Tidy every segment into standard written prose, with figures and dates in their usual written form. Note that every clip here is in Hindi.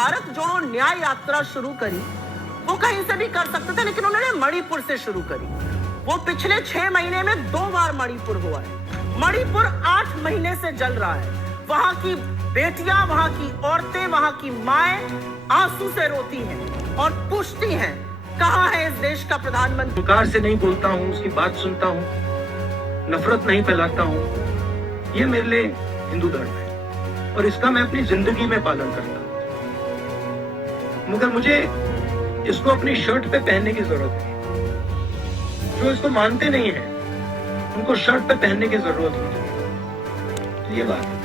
भारत जोड़ो न्याय यात्रा शुरू करी वो कहीं से भी कर सकते थे, लेकिन उन्होंने मणिपुर से शुरू करी। वो पिछले 6 महीने में 2 बार मणिपुर हुआ है। मणिपुर 8 महीने से जल रहा है। वहां की बेटियां, वहां की औरतें, वहां की माएं आंसू से रोती हैं और पूछती हैं कहां है इस देश का प्रधानमंत्री। सरकार से नहीं बोलता हूं, उसकी बात सुनता हूं, नफरत नहीं फैलाता हूं। ये मेरे लिए हिंदू धर्म है और इसका मैं अपनी जिंदगी में पालन करता हूं। मगर मुझे इसको अपनी शर्ट पे पहनने की जरूरत है। जो इसको मानते नहीं है उनको शर्ट पे पहनने की जरूरत होती है। तो ये बात है।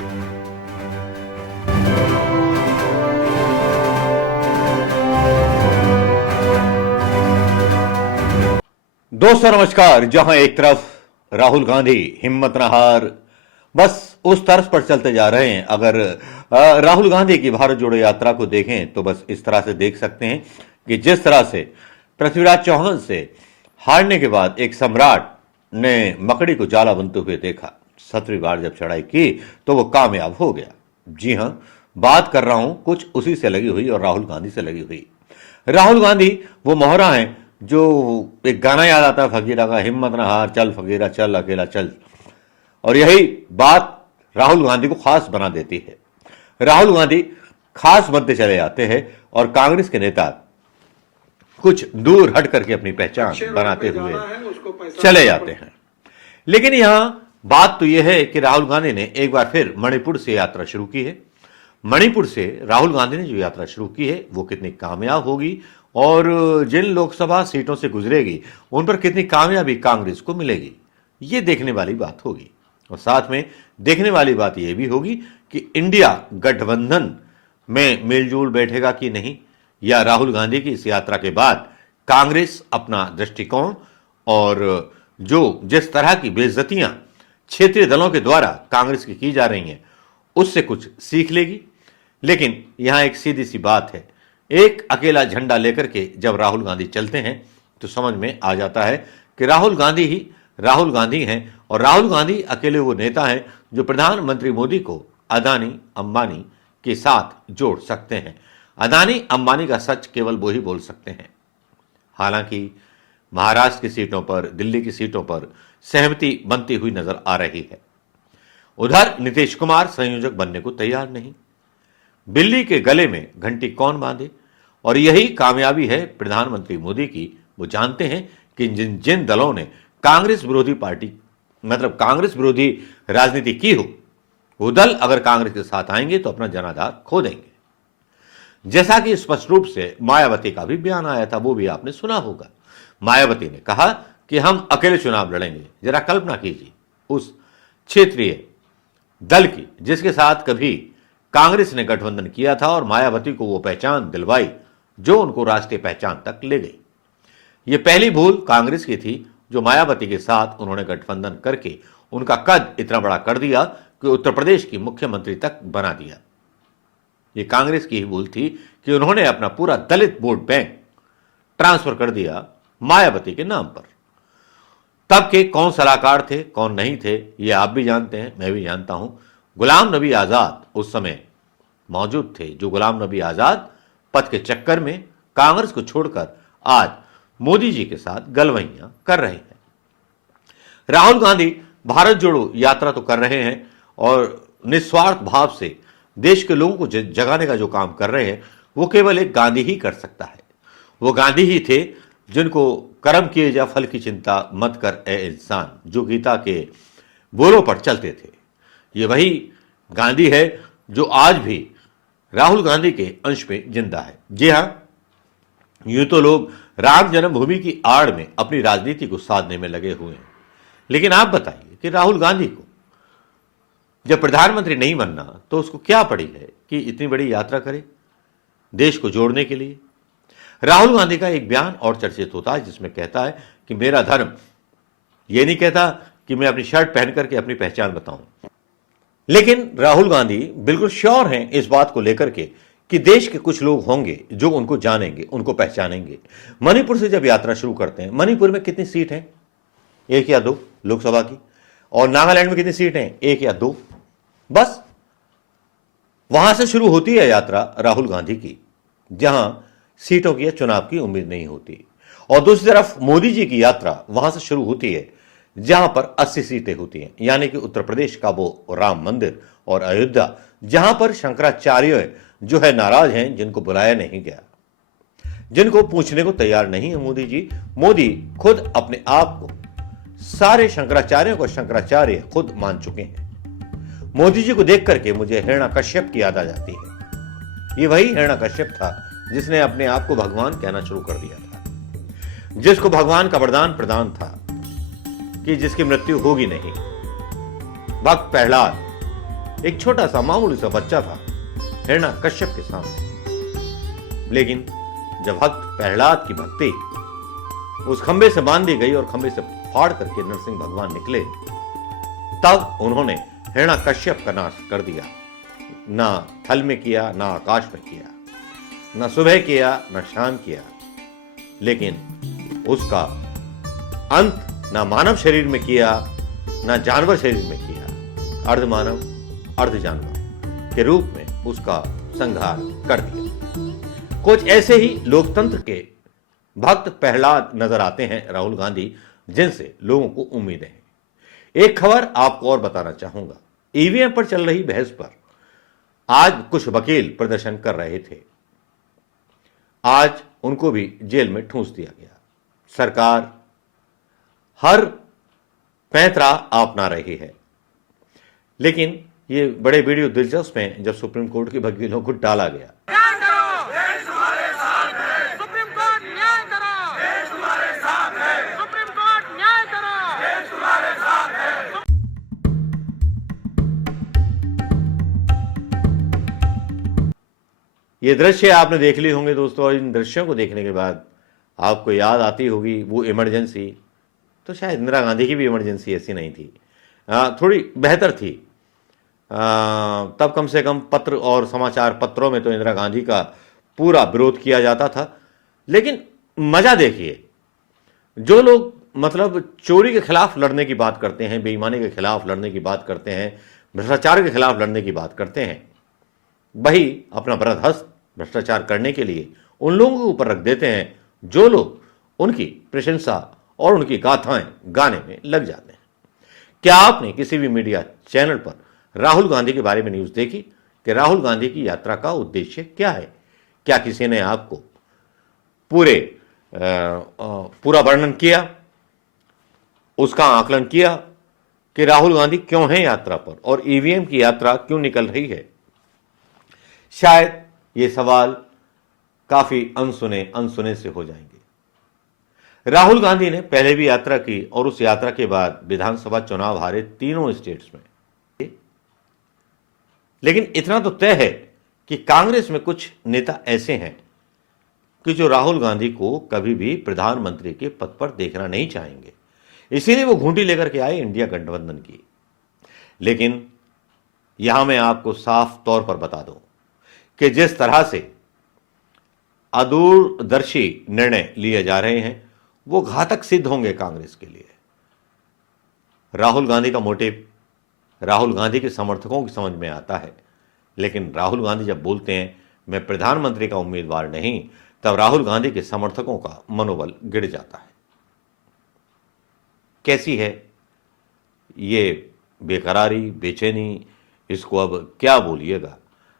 दोस्तों नमस्कार। जहां एक तरफ राहुल गांधी हिम्मत न हार, बस उस तर्ज पर चलते जा रहे हैं। अगर राहुल गांधी की भारत जोड़ो यात्रा को देखें तो बस इस तरह से देख सकते हैं कि जिस तरह से पृथ्वीराज चौहान से हारने के बाद एक सम्राट ने मकड़ी को जाला बनते हुए देखा, 7वीं बार जब चढ़ाई की तो वो कामयाब हो गया। जी हां, बात कर रहा हूं कुछ उसी से लगी हुई और राहुल गांधी से लगी हुई। राहुल गांधी वो मोहरा है जो एक गाना याद आता है फकीरा का, हिम्मत न हार, चल फकीरा चल, अकेला चल। और यही बात राहुल गांधी को खास बना देती है। राहुल गांधी खास बनते चले जाते हैं और कांग्रेस के नेता कुछ दूर हट करके अपनी पहचान बनाते हुए चले जाते हैं। लेकिन यहां बात तो यह है कि राहुल गांधी ने एक बार फिर मणिपुर से यात्रा शुरू की है। मणिपुर से राहुल गांधी ने जो यात्रा शुरू की है वो कितनी कामयाब होगी और जिन लोकसभा सीटों से गुजरेगी उन पर कितनी कामयाबी कांग्रेस को मिलेगी, ये देखने वाली बात होगी। और साथ में देखने वाली बात यह भी होगी कि इंडिया गठबंधन में मिलजुल बैठेगा कि नहीं, या राहुल गांधी की इस यात्रा के बाद कांग्रेस अपना दृष्टिकोण और जो जिस तरह की बेइज्जतियां क्षेत्रीय दलों के द्वारा कांग्रेस की जा रही हैं उससे कुछ सीख लेगी। लेकिन यहां एक सीधी सी बात है, एक अकेला झंडा लेकर के जब राहुल गांधी चलते हैं तो समझ में आ जाता है कि राहुल गांधी ही राहुल गांधी हैं और राहुल गांधी अकेले वो नेता हैं जो प्रधानमंत्री मोदी को अदानी अंबानी के साथ जोड़ सकते हैं। अदानी अंबानी का सच केवल वो ही बोल सकते हैं। हालांकि महाराष्ट्र की सीटों पर, दिल्ली की सीटों पर सहमति बनती हुई नजर आ रही है। उधर नीतीश कुमार संयोजक बनने को तैयार नहीं। बिल्ली के गले में घंटी कौन बांधे, और यही कामयाबी है प्रधानमंत्री मोदी की। वो जानते हैं कि जिन जिन दलों ने कांग्रेस विरोधी पार्टी मतलब कांग्रेस विरोधी राजनीति की हो, वो दल अगर कांग्रेस के साथ आएंगे तो अपना जनाधार खो देंगे। जैसा कि स्पष्ट रूप से मायावती का भी बयान आया था, वो भी आपने सुना होगा। मायावती ने कहा कि हम अकेले चुनाव लड़ेंगे। जरा कल्पना कीजिए उस क्षेत्रीय दल की जिसके साथ कभी कांग्रेस ने गठबंधन किया था और मायावती को वो पहचान दिलवाई जो उनको राष्ट्रीय पहचान तक ले गई। ये पहली भूल कांग्रेस की थी जो मायावती के साथ उन्होंने गठबंधन करके उनका कद इतना बड़ा कर दिया कि उत्तर प्रदेश की मुख्यमंत्री तक बना दिया। ये कांग्रेस की ही भूल थी कि उन्होंने अपना पूरा दलित वोट बैंक ट्रांसफर कर दिया मायावती के नाम पर। तब के कौन सलाहकार थे, कौन नहीं थे, ये आप भी जानते हैं, मैं भी जानता हूं। गुलाम नबी आजाद उस समय मौजूद थे, जो गुलाम नबी आजाद पद के चक्कर में कांग्रेस को छोड़कर आज मोदी जी के साथ गलवैयां कर रहे हैं। राहुल गांधी भारत जोड़ो यात्रा तो कर रहे हैं और निस्वार्थ भाव से देश के लोगों को जगाने का जो काम कर रहे हैं वो केवल एक गांधी ही कर सकता है। वो गांधी ही थे जिनको कर्म किए जा फल की चिंता मत कर ए इंसान, जो गीता के बोलों पर चलते थे। ये वही गांधी है जो आज भी राहुल गांधी के अंश में जिंदा है। जी हां, यूं तो लोग राम जन्मभूमि की आड़ में अपनी राजनीति को साधने में लगे हुए हैं, लेकिन आप बताइए कि राहुल गांधी को जब प्रधानमंत्री नहीं बनना तो उसको क्या पड़ी है कि इतनी बड़ी यात्रा करे देश को जोड़ने के लिए। राहुल गांधी का एक बयान और चर्चित होता है जिसमें कहता है कि मेरा धर्म, यह नहीं कहता कि मैं अपनी शर्ट पहन करके अपनी पहचान बताऊं। लेकिन राहुल गांधी बिल्कुल श्योर हैं इस बात को लेकर के कि देश के कुछ लोग होंगे जो उनको जानेंगे, उनको पहचानेंगे। मणिपुर से जब यात्रा शुरू करते हैं, मणिपुर में कितनी सीट है? 1 या 2 लोकसभा की। और नागालैंड में कितनी सीट है? 1 या 2। बस वहां से शुरू होती है यात्रा राहुल गांधी की। जहां सीटों की या चुनाव की उम्मीद नहीं होती, और दूसरी तरफ मोदी जी की यात्रा वहां से शुरू होती है जहां पर 80 सीटें होती हैं, यानी कि उत्तर प्रदेश का वो राम मंदिर और अयोध्या, जहां पर शंकराचार्य जो है नाराज हैं, जिनको बुलाया नहीं गया, जिनको पूछने को तैयार नहीं है मोदी जी। मोदी खुद अपने आप को, सारे शंकराचार्यों को शंकराचार्य खुद मान चुके हैं। मोदी जी को देख करके मुझे हिरण्य कश्यप की याद आ जाती है। ये वही हिरण्य कश्यप था जिसने अपने आप को भगवान कहना शुरू कर दिया था, जिसको भगवान का वरदान प्रदान था कि जिसकी मृत्यु होगी नहीं। भक्त प्रहलाद एक छोटा सा मामूली सा बच्चा था हिरण्य कश्यप के सामने, लेकिन जब भक्त प्रहलाद की भक्ति उस खंबे से बांध दी गई और खंबे से फाड़ करके नरसिंह भगवान निकले, तब उन्होंने हिरण्य कश्यप का नाश कर दिया। ना थल में किया, ना आकाश में किया, ना सुबह किया, ना शाम किया, लेकिन उसका अंत ना मानव शरीर में किया, ना जानवर शरीर में किया, अर्ध मानव अर्ध जानवर के रूप में उसका संहार कर दिया। कुछ ऐसे ही लोकतंत्र के भक्त प्रहलाद नजर आते हैं राहुल गांधी, जिनसे लोगों को उम्मीदें हैं। एक खबर आपको और बताना चाहूंगा, ईवीएम पर चल रही बहस पर आज कुछ वकील प्रदर्शन कर रहे थे, आज उनको भी जेल में ठूंस दिया गया। सरकार हर पैंतरा अपना रही है, लेकिन ये बड़े वीडियो दिलचस्प हैं जब सुप्रीम कोर्ट के वकीलों को टाला गया। सुप्रीम कोर्ट न्याय करो, सुप्रीम कोर्ट न्याय करो। ये दृश्य आपने देख लिए होंगे दोस्तों, और इन दृश्यों को देखने के बाद आपको याद आती होगी वो इमरजेंसी। तो शायद इंदिरा गांधी की भी इमरजेंसी ऐसी नहीं थी, थोड़ी बेहतर थी। तब कम से कम पत्र और समाचार पत्रों में तो इंदिरा गांधी का पूरा विरोध किया जाता था। लेकिन मजा देखिए, जो लोग मतलब चोरी के खिलाफ लड़ने की बात करते हैं, बेईमानी के खिलाफ लड़ने की बात करते हैं, भ्रष्टाचार के खिलाफ लड़ने की बात करते हैं, वही अपना बृहद भ्रष्टाचार करने के लिए उन लोगों के ऊपर रख देते हैं जो लोग उनकी प्रशंसा और उनकी गाथाएं गाने में लग जाते हैं। क्या आपने किसी भी मीडिया चैनल पर राहुल गांधी के बारे में न्यूज देखी कि राहुल गांधी की यात्रा का उद्देश्य क्या है? क्या किसी ने आपको पूरा वर्णन किया, उसका आकलन किया कि राहुल गांधी क्यों है यात्रा पर और ईवीएम की यात्रा क्यों निकल रही है? शायद ये सवाल काफी अनसुने से हो जाएंगे। राहुल गांधी ने पहले भी यात्रा की और उस यात्रा के बाद विधानसभा चुनाव हारे तीनों स्टेट्स में। लेकिन इतना तो तय है कि कांग्रेस में कुछ नेता ऐसे हैं कि जो राहुल गांधी को कभी भी प्रधानमंत्री के पद पर देखना नहीं चाहेंगे, इसीलिए वो घूंटी लेकर के आए इंडिया गठबंधन की। लेकिन यहां मैं आपको साफ तौर पर बता दूं कि जिस तरह से अदूरदर्शी निर्णय लिए जा रहे हैं वो घातक सिद्ध होंगे कांग्रेस के लिए। राहुल गांधी का मोटिव राहुल गांधी के समर्थकों की समझ में आता है, लेकिन राहुल गांधी जब बोलते हैं मैं प्रधानमंत्री का उम्मीदवार नहीं, तब राहुल गांधी के समर्थकों का मनोबल गिर जाता है। कैसी है ये बेकरारी, बेचैनी, इसको अब क्या बोलिएगा।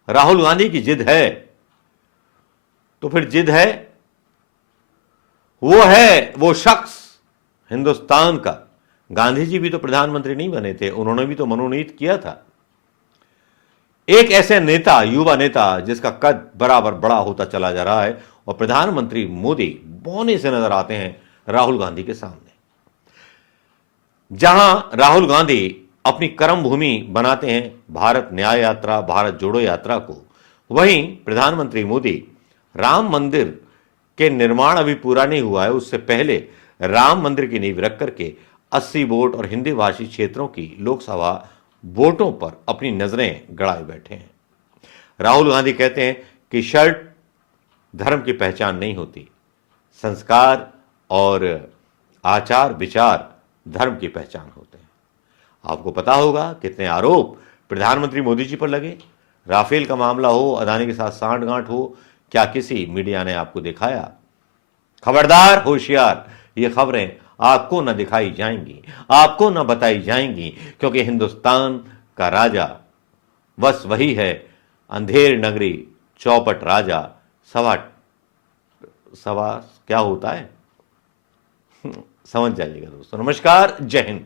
राहुल गांधी की जिद है तो फिर जिद है, वो शख्स हिंदुस्तान का। गांधी जी भी तो प्रधानमंत्री नहीं बने थे, उन्होंने भी तो मनोनीत किया था। एक ऐसे नेता, युवा नेता जिसका कद बराबर बड़ा होता चला जा रहा है, और प्रधानमंत्री मोदी बौने से नजर आते हैं राहुल गांधी के सामने। जहां राहुल गांधी अपनी कर्म भूमि बनाते हैं भारत न्याय यात्रा, भारत जोड़ो यात्रा को, वहीं प्रधानमंत्री मोदी राम मंदिर के निर्माण अभी पूरा नहीं हुआ है, उससे पहले राम मंदिर की नींव रख करके 80 वोट और हिंदी भाषी क्षेत्रों की लोकसभा वोटों पर अपनी नजरें गड़ाए बैठे हैं। राहुल गांधी कहते हैं कि शर्ट धर्म की पहचान नहीं होती, संस्कार और आचार विचार धर्म की पहचान होते हैं। आपको पता होगा कितने आरोप प्रधानमंत्री मोदी जी पर लगे। राफेल का मामला हो, अदानी के साथ सांठगांठ हो, क्या किसी मीडिया ने आपको दिखाया? खबरदार, होशियार, ये खबरें आपको न दिखाई जाएंगी, आपको न बताई जाएंगी, क्योंकि हिंदुस्तान का राजा बस वही है, अंधेर नगरी चौपट राजा। सवा सवा क्या होता है समझ जाइएगा दोस्तों। नमस्कार, जय हिंद।